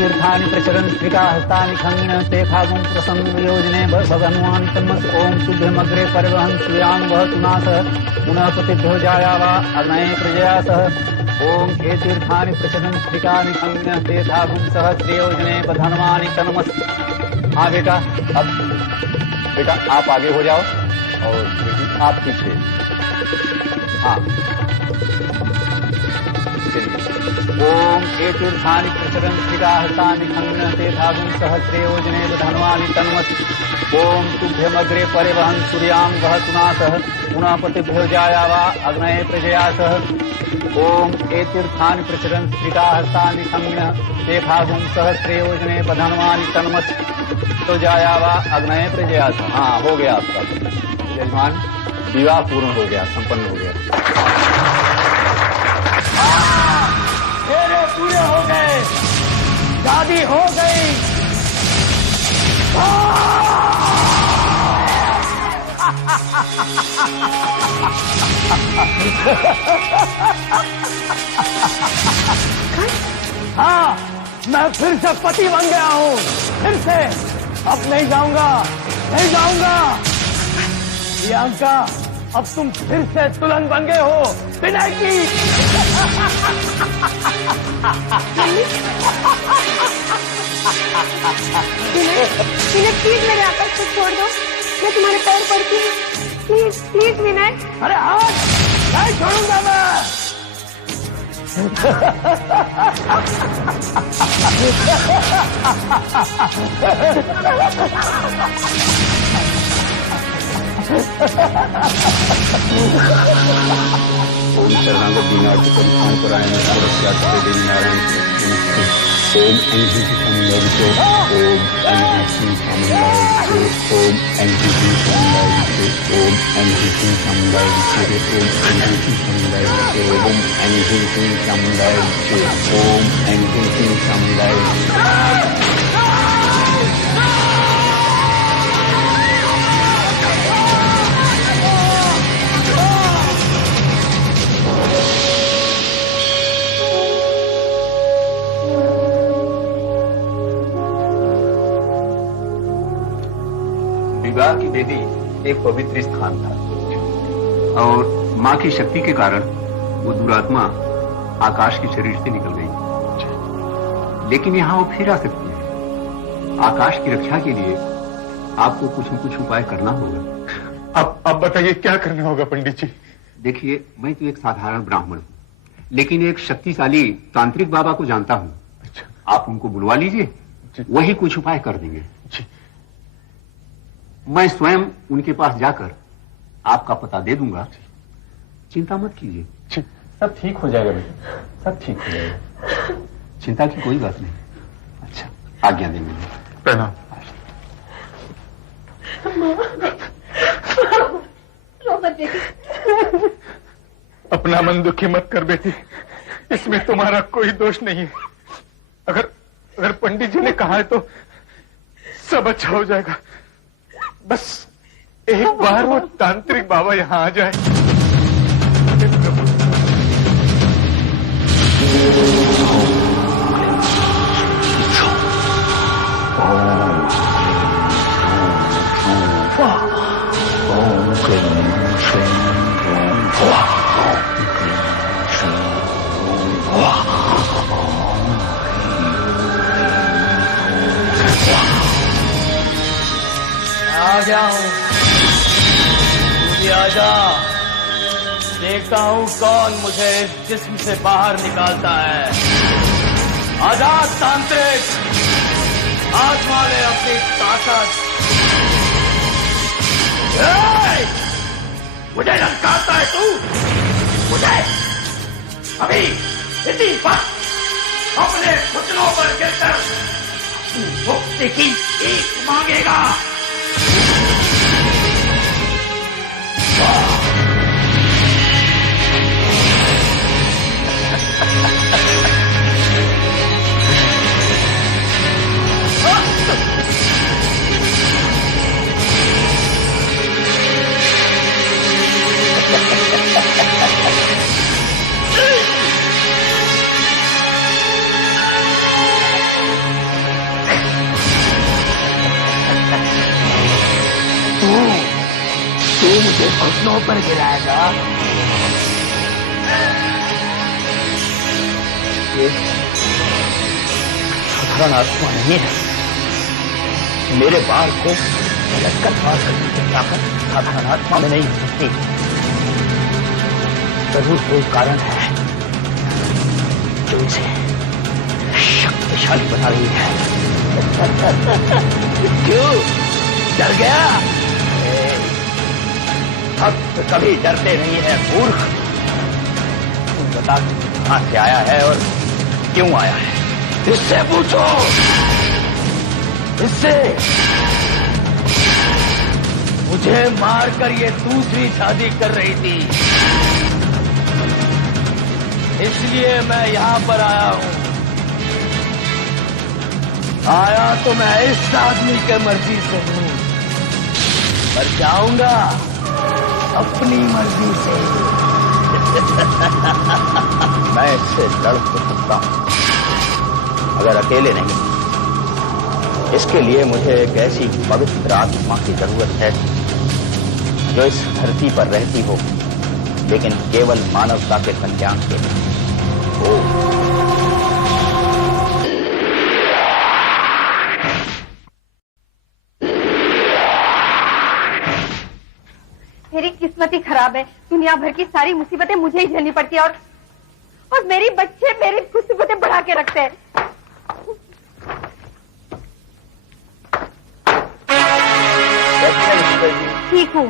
तीर्थानि प्रचरन् श्रिकाहस्तानि खङ्गिन ते खागुं प्रसंयोजने भगवान् तमस् ओम शुद्धमग्रे परिवहन् श्रियां वहतु नासः पुनः पतिभ्यो जायावा अग्नये प्रजया सह ओम हे तीर्थानि प्रचरन् श्रिकानि खङ्गिन ते खागुं सहस्रयोजने धनवानि तनमस्। हाँ बेटा, अब बेटा आप आगे हो जाओ और आप पीछे। हाँ ओम ए तीर्थानि प्रचरन् श्रिकाहस्तानि खङ्गिन ते खागुं सहस्रयोजने धनवानि तन्मस्। ओम तुभ्यमग्रे परिवहन् सूर्यां वहतु नासः पुनः पतिभ्यो जायावा अग्नये प्रजया सह ओम ए तीर्थानि प्रचरन् श्रिकाहस्तानि खङ्गिन ते खागुं सहस्रयोजने धनवानि तन्मस् तो जायावा अग्नये प्रजया सह। हाँ हो गया आपका यजमान, विवाह पूर्ण हो गया, संपन्न हो गया। फेरे पूरे हो गए, शादी हो गई। हाँ मैं फिर से पति बन गया हूँ, फिर से। अब नहीं जाऊंगा, नहीं जाऊंगा। प्रियंका अब तुम फिर से दुल्हन बन गए हो विनय की। विनय प्लीज मेरे आकाश को छोड़ दो, मैं तुम्हारे पैर पड़ती हूँ, प्लीज प्लीज विनय। अरे हाँ नहीं छोड़ूंगा मैं। ओम शरणागत दीनार्थ परित्राण परायण सर्वस्यार्थ देवी नारायण ओम एंजी संलग्नो ओम एंजी संलग्नो ओम एंजी संलग्नो ओम एंजी संलग्नो ओम एंजी संलग्नो ओम एंजी संलग्नो ओम एंजी संलग्नो। विवाह की वेदी एक पवित्र स्थान था और मां की शक्ति के कारण वो दुरात्मा आकाश के शरीर से निकल गई, लेकिन यहां वो फिर आ सकती है। आकाश की रक्षा के लिए आपको कुछ न कुछ उपाय करना होगा। अब बताइए क्या करना होगा पंडित जी? देखिए मैं तो एक साधारण ब्राह्मण हूं, लेकिन एक शक्तिशाली तांत्रिक बाबा को जानता हूं। अच्छा। आप उनको बुलवा लीजिए, वही कुछ उपाय कर देंगे। जी। मैं स्वयं उनके पास जाकर आपका पता दे दूंगा, चिंता मत कीजिए। सब ठीक हो जाएगा बेटा, सब ठीक हो जाएगा, चिंता की कोई बात नहीं। अच्छा आज्ञा देंगे। प्रणाम। अपना मन दुखी मत कर बेटी, इसमें तुम्हारा कोई दोष नहीं है। अगर पंडित जी ने कहा है तो सब अच्छा हो जाएगा। बस एक बार वो तांत्रिक बाबा यहाँ आ जाए। आ गया हूँ, आजा। देखता हूँ कौन मुझे इस जिस्म से बाहर निकालता है। आजाद तांत्रिक, आजमा ले अपनी ताकत। मुझे ललकारता है तू? मुझे अभी इसी वक्त अपने घुटनों पर गिरकर मुक्ति की भीख मांगेगा। मुझे घुटनों पर गिराएगा। ये साधारण आत्मा नहीं है। मेरे बाल को लटकर पार करने की ताकत साधारण आत्मा में नहीं हो सकती। जरूर कोई कारण है जो इसे शक्तिशाली बना रही है। क्यों डर गया? भक्त कभी डरते नहीं है मूर्ख। तुम बता कहां से आया है और क्यों आया है? इससे पूछो, इससे। मुझे मारकर ये दूसरी शादी कर रही थी, इसलिए मैं यहां पर आया हूं। आया तो मैं इस आदमी के मर्जी से हूं, पर जाऊंगा अपनी मर्जी से। मैं इससे लड़ सकता हूं, अगर अकेले नहीं। इसके लिए मुझे एक ऐसी पवित्र आत्मा की जरूरत है जो इस धरती पर रहती हो, लेकिन केवल मानवता के कल्याण के लिए। मेरी किस्मत ही खराब है। दुनिया भर की सारी मुसीबतें मुझे ही झेलनी पड़ती है और मेरी बच्चे मेरी मुसीबतें बढ़ा के रखते हैं। ठीक हूँ।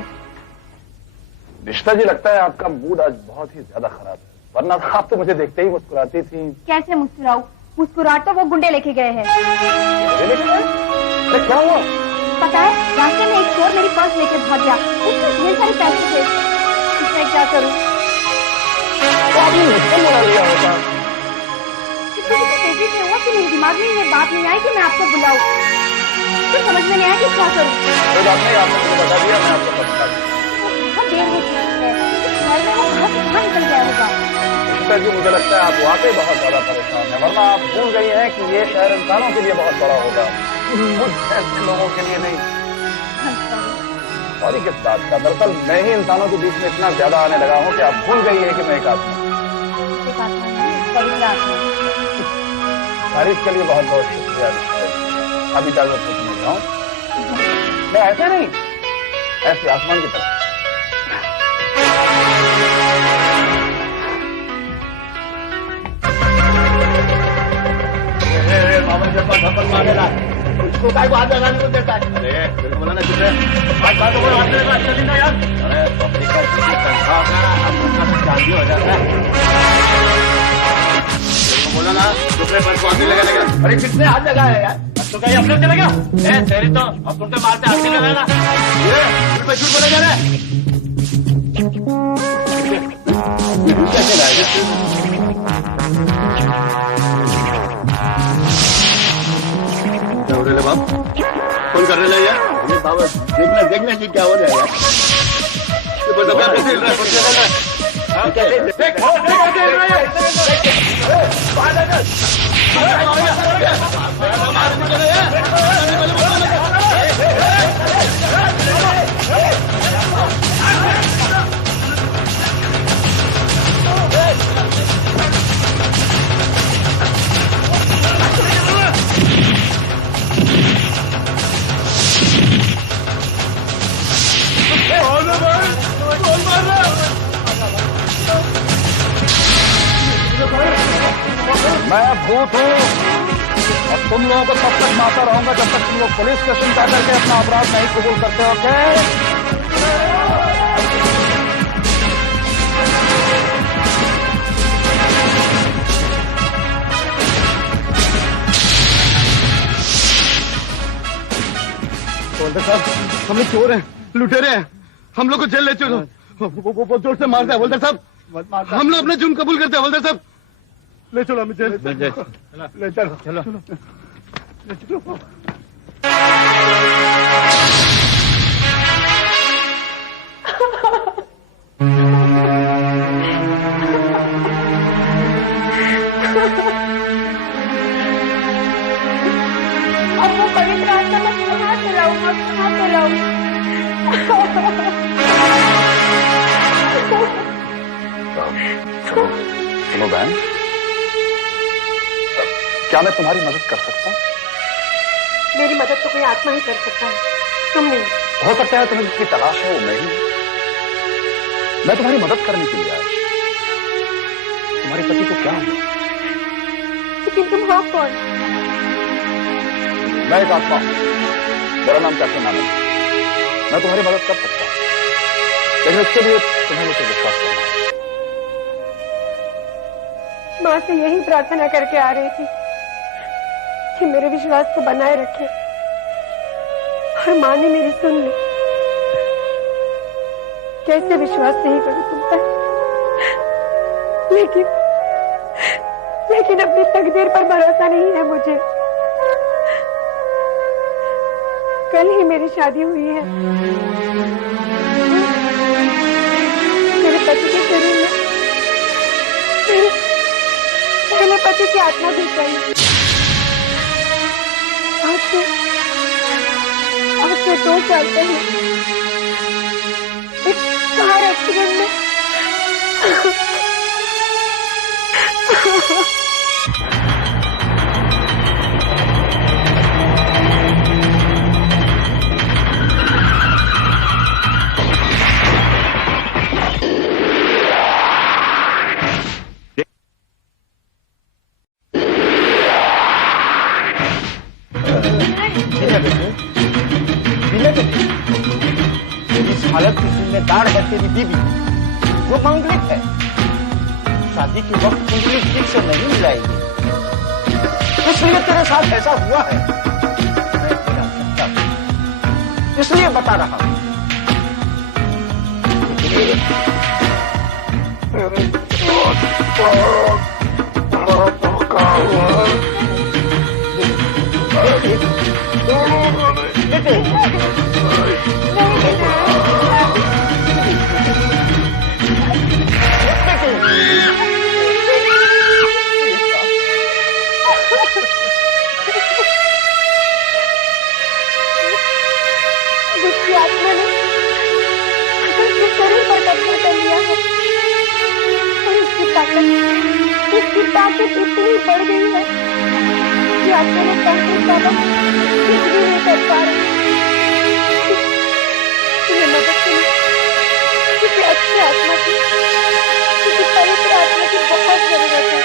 निष्ठा जी, लगता है आपका मूड आज बहुत ही ज्यादा खराब है, वरना आप तो मुझे देखते ही मुस्कुराती थी। कैसे मुस्कुराऊं? मुस्कुराहट तो वो गुंडे लेके गए हैं। अरे क्या हुआ? पता है, रास्ते में एक चोर मेरी पर्स लेके भाग गया। उसमें ढेर सारे पैसे थे। मैं क्या करूं? तो आपने मुझसे बुला लिया होगा। तेजी से हुआ कि मेरे दिमाग में ये बात नहीं आई कि मैं आपको बुलाऊं। तो समझ में नहीं आया कि क्या करूं। कोई बात नहीं, आपने मुझे बता दिया, मैं आपको बता दूं। बहुत देर हो चुकी है। घर में वो घर से कहाँ निकल गया होगा? जी, मुझे लगता है आप वाकई बहुत ज्यादा परेशान हैं, वरना आप भूल गई हैं कि ये शहर इंसानों के लिए बहुत बड़ा होगा, मुझ ऐसे लोगों के लिए नहीं। सॉरी किस बात का? दरअसल मैं ही इंसानों के बीच में इतना ज्यादा आने लगा हूँ कि आप भूल गई है कि मैं एक आदमी हूँ। तारीफ के लिए बहुत बहुत शुक्रिया। अब इजाजत हो तुम्हें जाऊँ। मैं ऐसे नहीं, ऐसे आसमान की तरफ। उसको काय को हाथ लगाने को देता है? अरे फिर बोला ना, चुप रहे। आज बात को हाथ लगा, अच्छा दिन ना यार। अरे पब्लिक का तनख्वाह का अब चांदी हो जाता है। बोला ना, चुप रहे, पर हाथ नहीं लगाने का। अरे कितने हाथ लगाए यार? अब तो कहीं अपने चलेगा? तेरी तो अब तुमसे मारते हाथ नहीं लगाना। ये झूठ बोले जा रहे। कैसे लाए? बाप फोन कर रहे यार। बाबा देखना कि क्या हो रहा है यार। मैं भूत हूँ और तुम लोगों को तब तक मारता रहूंगा जब तक तुम लोग पुलिस स्टेशन जा करके अपना अपराध नहीं कबूल करते हो। हवलदार साहब, हम लोग चोर हैं, लुटेरे हैं, हम लोग को जेल ले चलो। वो जोर से मारता है हवलदार साहब। हम लोग अपने जुर्म कबूल करते हैं हवलदार साहब। ले चलो हमें जेल। ले चलो चलो ले चलो। अब वो पवित्र आत्मा मैं कहाँ से लाऊं? सुनो बहन, क्या मैं तुम्हारी मदद कर सकता हूँ? मेरी मदद तो कोई आत्मा ही कर सकता है, तुम नहीं। हो सकता है तुम्हें जिसकी तलाश है वो मैं ही। मैं तुम्हारी मदद करने के लिए आया। तुम्हारे पति को क्या हुआ? लेकिन तुम हो कौन? मैं एक आत्मा हूं, मेरा नाम कैप्टन आनंद। मैं तुम्हारी मदद कर सकता हूं, लेकिन उसके लिए तुम्हें मुझे विश्वास करना है। माँ से यही प्रार्थना करके आ रही थी कि मेरे विश्वास को बनाए रखे, और माँ ने मेरी सुन ली। कैसे विश्वास नहीं करूं तुम पर, लेकिन अपनी तकदीर पर भरोसा नहीं है मुझे। कल ही मेरी शादी हुई है। मेरे पति के शरीर में मेरे पहले पति की आत्मा घुस गई। आज से 2 साल पहले एक कार एक्सीडेंट में इस हालत की जिम्मेदार है तेरी बीवी, जो मंगलिक है। शादी के वक्त कुंडली ठीक से नहीं मिलाएगी, इसलिए तेरे साथ ऐसा हुआ है। मैं तेरा सच्चा हूं, इसलिए बता रहा हूं। जिसकी आत्मा ने उसके शरीर पर कब्जा कर लिया है, और इसकी ताकत इतनी बढ़ गई है कि आत्मा ने ताकत ज्यादा कुछ भी नहीं कर पा रही। ये मदद के लिए किसी अच्छे आत्मा की, किसी पवित्र आत्मा की बहुत जरूरत है।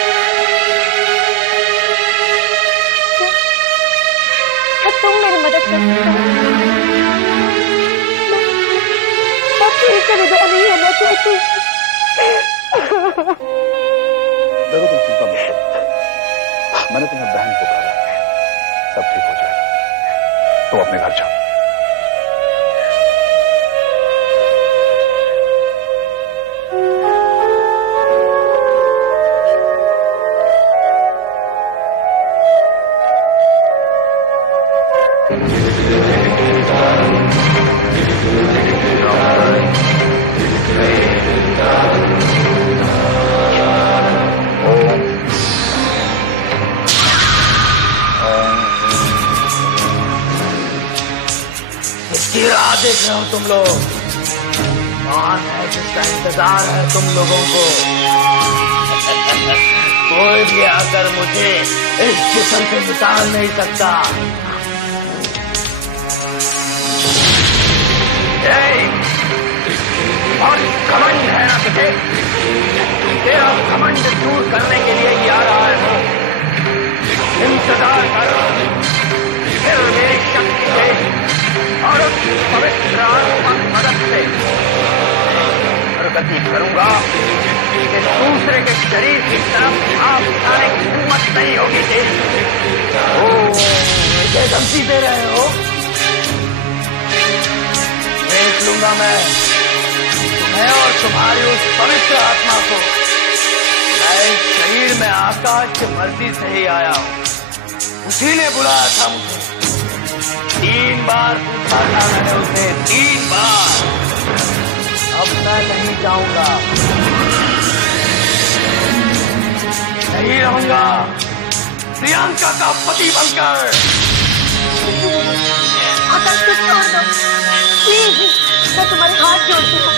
क्या तुम मेरी मदद कर सकते हो? से विदा नहीं होना चाहती। देखो तुम चिंता मत करो, मैंने तुम्हें बहन को कहा, सब ठीक हो जाएगा। तुम अपने घर जाओ। देख रहे हो तुम लोग, कौन है जिसका इंतजार है तुम लोगों को? कोई भी आकर मुझे इस जिस्म से निकाल नहीं सकता। और घमंड है ना तुझे? तेरा घमंड दूर करने के लिए ही आ रहा है। इंतजार करो, फिर मेरी शक्ति से और उस पवित्र आत्मा की मदद से प्रगति करूंगा कि दूसरे के शरीर की तरफ आप उठाने की हिम्मत नहीं होगी तेरी। ओ, मुझे धमकी दे रहे हो? देख लूंगा मैं तुम्हें और तुम्हारी उस पवित्र आत्मा को। मैं इस शरीर में आकाश की मर्जी से ही आया हूं, उसी ने बुलाया था मुझे। 3 बार पूछा था मैंने उसे, 3 बार। अब मैं नहीं जाऊंगा, नहीं रहूंगा प्रियंका का पति बनकर। आकाश को छोड़ दो प्लीज, मैं तुम्हारे हाथ जोड़ती हूँ।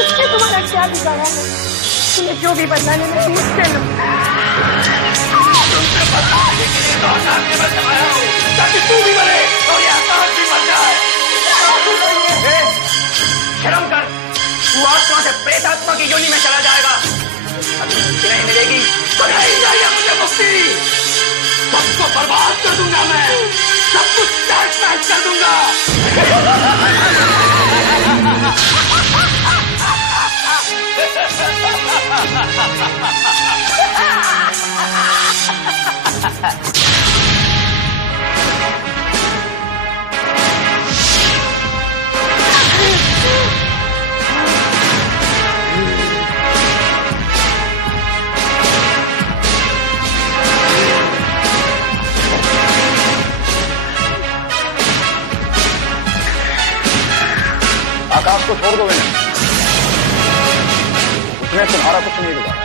उससे तुम्हारा क्या बिगाड़ा है? तुम्हें जो भी बदलाने में मुझसे लो। तुमसे बदलाने के लिए लौटाने में आया हूँ, ताकि तू भी मरे और ये आकाश भी मर जाए। शर्म कर, तू आत्मा से प्रेत आत्मा की योनि में चला जाएगा। अगर मुक्ति नहीं मिलेगी तो नहीं जाएगा मुझे मुक्ति। सबको बर्बाद कर दूंगा मैं, सब कुछ तहस नहस कर दूंगा। आकाश को छोड़ दो मैंने, उसने तुम्हारा कुछ नहीं बिगाड़ा।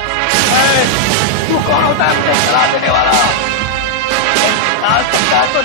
तू कौन होता है मुझे सलाह देने वाला? तो